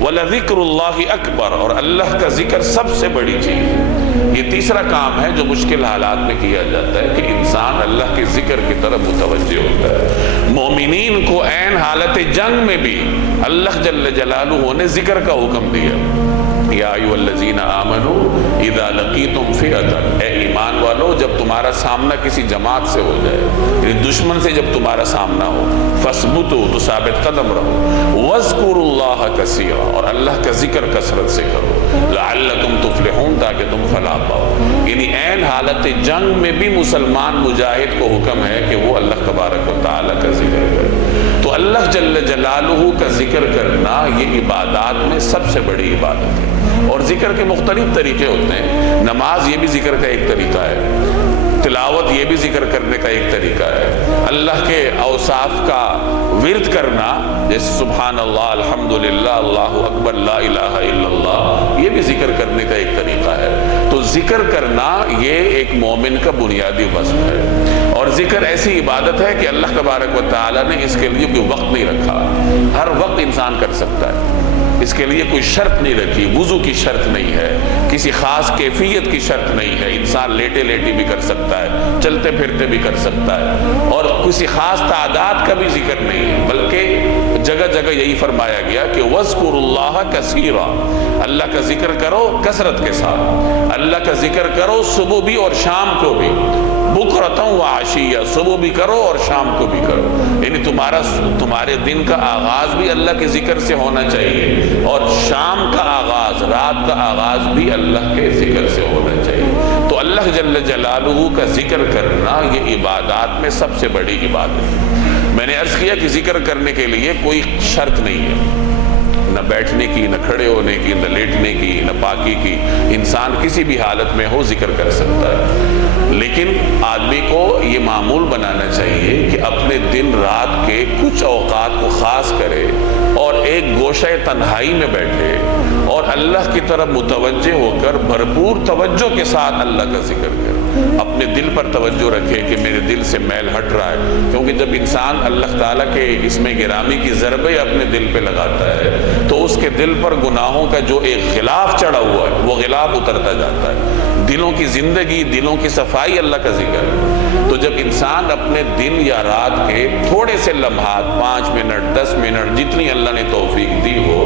وَلَذِكْرُ اللَّهِ أَكْبَرُ، اور اللہ کا ذکر سب سے بڑی چیز ہے۔ یہ تیسرا کام ہے جو مشکل حالات میں کیا جاتا ہے کہ انسان اللہ کے ذکر کی طرف متوجہ ہوتا ہے۔ مومنین کو عین حالت جنگ میں بھی اللہ جل جلالہ نے ذکر کا حکم دیا۔ یا ایھا الذین آمنوا اذا لقیتم فئۃ، اے ایمان والو جب تمہارا سامنا کسی جماعت سے ہو جائے، یعنی دشمن سے جب تمہارا سامنا ہو، فاثبتوا، تو ثابت قدم رہو، واذکروا اللہ کثیرا، اور اللہ کا ذکر کثرت سے کرو، لعلکم تفلحون، تاکہ تم فلاح پاؤ۔ یعنی عین حالت جنگ میں بھی مسلمان مجاہد کو حکم ہے کہ وہ اللہ تبارک و تعالیٰ کا ذکر کرے۔ تو اللہ جل جلالہ کا ذکر کرنا یہ عبادات میں سب سے بڑی عبادت ہے۔ اور ذکر کے مختلف طریقے ہوتے ہیں۔ نماز یہ بھی ذکر کا ایک طریقہ ہے، تلاوت یہ بھی ذکر کرنے کا ایک طریقہ ہے، اللہ کے اوصاف کا ورد کرنا جیسے سبحان اللہ، الحمدللہ، اللہ اکبر، لا الہ الا اللہ، یہ بھی ذکر کرنے کا ایک طریقہ ہے۔ تو ذکر کرنا یہ ایک مومن کا بنیادی وصف ہے، اور ذکر ایسی عبادت ہے کہ اللہ تبارک و تعالیٰ نے اس کے لیے کوئی وقت نہیں رکھا، ہر وقت انسان کر سکتا ہے، اس کے لیے کوئی شرط نہیں رکھی، وضو کی شرط نہیں ہے، کسی خاص کیفیت کی شرط نہیں ہے، انسان لیٹے لیٹے بھی کر سکتا ہے، چلتے پھرتے بھی کر سکتا ہے، اور کسی خاص تعداد کا بھی ذکر نہیں ہے، بلکہ جگہ جگہ یہی فرمایا گیا کہ وَاذْكُرُوا اللَّهَ كَثِيرًا، اللہ کا ذکر کرو کثرت کے ساتھ، اللہ کا ذکر کرو صبح بھی اور شام کو بھی، بُكْرَةً وَعَشِيًّا، صبح بھی کرو اور شام کو بھی کرو، یعنی تمہارے دن کا آغاز بھی اللہ کے ذکر سے ہونا چاہیے، اور شام کا آغاز، رات کا آغاز بھی اللہ کے ذکر سے ہونا چاہیے۔ تو اللہ جل جلالہ کا ذکر کرنا یہ عبادات میں سب سے بڑی عبادت ہے۔ میں نے عرض کیا کہ ذکر کرنے کے لیے کوئی شرط نہیں ہے، نہ بیٹھنے کی، نہ کھڑے ہونے کی، نہ لیٹنے کی، نہ پاکی کی، انسان کسی بھی حالت میں ہو ذکر کر سکتا ہے، لیکن آدمی کو یہ معمول بنانا چاہیے کہ اپنے دن رات کے کچھ اوقات کو خاص کرے اور ایک گوشہ تنہائی میں بیٹھے اور اللہ کی طرف متوجہ ہو کر بھرپور توجہ کے ساتھ اللہ کا ذکر کرے، اپنے دل پر توجہ رکھے کہ میرے دل سے میل ہٹ رہا ہے، کیونکہ جب انسان اللہ تعالیٰ کے اسم گرامی کی ضربیں اپنے دل پہ لگاتا ہے تو اس کے دل پر گناہوں کا جو ایک غلاف چڑھا ہوا ہے وہ غلاف اترتا جاتا ہے۔ دلوں کی زندگی، دلوں کی صفائی اللہ کا ذکر ہے۔ تو جب انسان اپنے دن یا رات کے تھوڑے سے لمحات، 5 منٹ 10 منٹ جتنی اللہ نے توفیق دی ہو،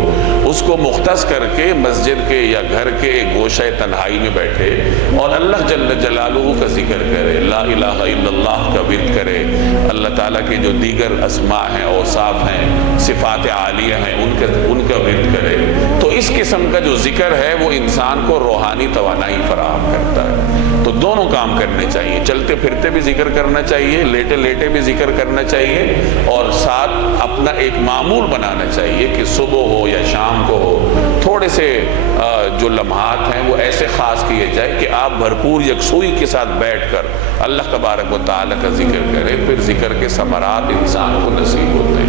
اس کو مختص کر کے مسجد کے یا گھر کے ایک گوشہ تنہائی میں بیٹھے اور اللہ جل جلالہ کا ذکر کرے، لا الہ الا اللہ کا ورد کرے، اللہ تعالیٰ کے جو دیگر اسماء ہیں، اوصاف ہیں، صفات عالیہ ہیں، ان کا ورد کرے، تو اس قسم کا جو ذکر ہے وہ انسان کو روحانی توانائی فراہم کرتا ہے۔ تو دونوں کام کرنے چاہیے، چلتے پھرتے بھی ذکر کرنا چاہیے، لیٹے لیٹے بھی ذکر کرنا چاہیے، اور ساتھ اپنا ایک معمول بنانا چاہیے کہ صبح ہو یا شام کو ہو، تھوڑے سے جو لمحات ہیں وہ ایسے خاص کیے جائے کہ آپ بھرپور یکسوئی کے ساتھ بیٹھ کر اللہ تبارک و تعالیٰ کا ذکر کریں، پھر ذکر کے ثمرات انسان کو نصیب ہوتے ہیں۔